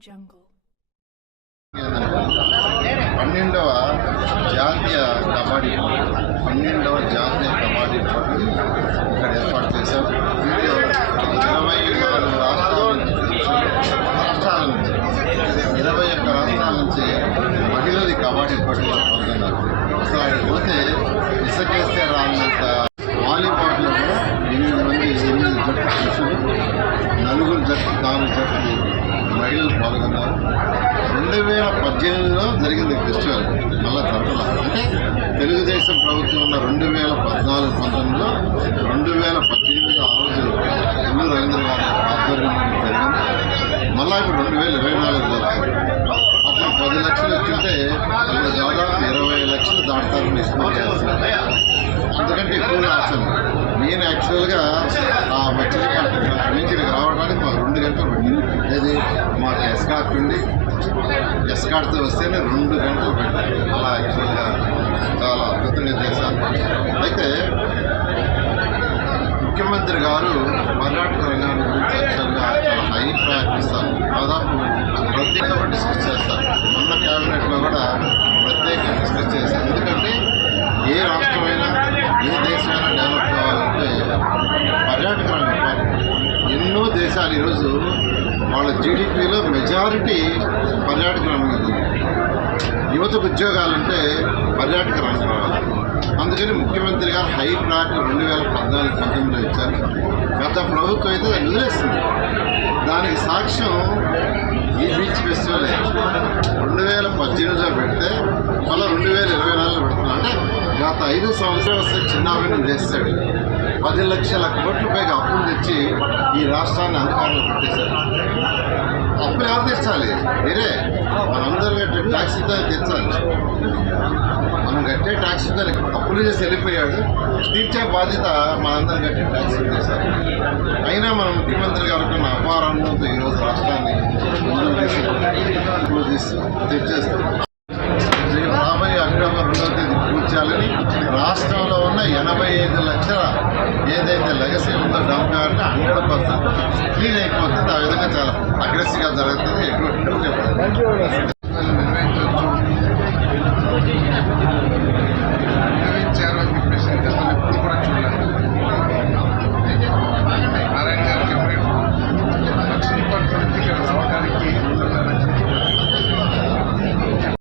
Jungle. పన్నెండవ జాతీయ కబడ్డీ పన్నెండవ జాతీయ కబడ్డీ పోటీ ఇక్కడ ఏర్పాటు చేశాం వీటిలో ఇరవై రెండు వేల పద్దెనిమిదిలో జరిగింది ఫెస్టివల్ మళ్ళా జరగల అంటే తెలుగుదేశం ప్రభుత్వం ఉన్న రెండు వేల పద్నాలుగు పంతొమ్మిదిలో రెండు వేల పద్దెనిమిదిలో ఆ రోజు ఎల్లు రవీంద్ర గారి ఆధ్వర్యంలో జరిగింది. మళ్ళా ఇప్పుడు రెండు వేల ఇరవై నాలుగు జరుగుతుంది అప్పుడు పది లక్షలు ఇచ్చుంటే దాదాపు ఇరవై లక్షలు దాటుతారని ఎక్స్పెక్ట్ చేస్తున్నారు. అంతకంటే ఎక్కువగా ఆశ నేను యాక్చువల్గా ఆ మధ్యలో నుంచి రావడం ఎస్కార్ట్ ఉండి ఎస్కార్ట్తో వస్తేనే రెండు గంటలు పట్టింది అలా యాక్చువల్గా చాలా అద్భుతంగా చేశారు అయితే ముఖ్యమంత్రి గారు పర్యాటక రంగాన్ని గురించి యాక్చువల్గా చాలా హై ప్రయారిటీ దాదాపు ప్రత్యేకంగా డిస్కస్ చేస్తారు. మొన్న క్యాబినెట్లో కూడా ప్రత్యేకంగా డిస్కస్ చేశారు ఎందుకంటే ఏ రాష్ట్రమైనా ఏ దేశమైనా డెవలప్ కావాలంటే పర్యాటక రంగం ఎన్నో దేశాలు ఈరోజు వాళ్ళ జీడిపిలో మెజారిటీ పర్యాటక రంగం. యువత యువతకు ఉద్యోగాలంటే పర్యాటక రంగం రావాలి. అందుకని ముఖ్యమంత్రి గారు హై ప్రాక్ రెండు వేల పద్నాలుగు పంతొమ్మిదిలో ఇచ్చారు. గత ప్రభుత్వం అయితే దాన్ని వదిలేస్తుంది దానికి సాక్ష్యం ఈ బీచ్ ఫెస్టివల్. రెండు వేల పద్దెనిమిదిలో పెడితే మళ్ళీ రెండు వేల ఇరవై నాలుగులో పెడుతున్నాడు అంటే గత ఐదు సంవత్సరాలు చిన్నాభిన్నం చేస్తాడు పది లక్షల కోట్ల పైగా అప్పులు తెచ్చి ఈ రాష్ట్రాన్ని అధికారంలో పెట్టేశారు. అప్పులు ఎవరు తెచ్చాలి వేరే మనందరూ కట్టే ట్యాక్స్ దాన్ని తెచ్చాలి. మనం కట్టే ట్యాక్స్ దానికి అప్పులు చేసి వెళ్ళిపోయాడు. తీర్చే బాధ్యత మనందరం కట్టే ట్యాక్స్ చేశారు అయినా మన ముఖ్యమంత్రి గారు కొన్ని అపారంతో ఈరోజు రాష్ట్రాన్ని ముందుకు తీసుకు తీసి తెచ్చేస్తాం ఏదైతే లెగసీ ఉందో dump yard hundred percent clean అయిపోతుంది. ఆ విధంగా చాలా అగ్రెసివ్గా జరుగుతుంది. ఎటువంటి నిర్వహించవచ్చు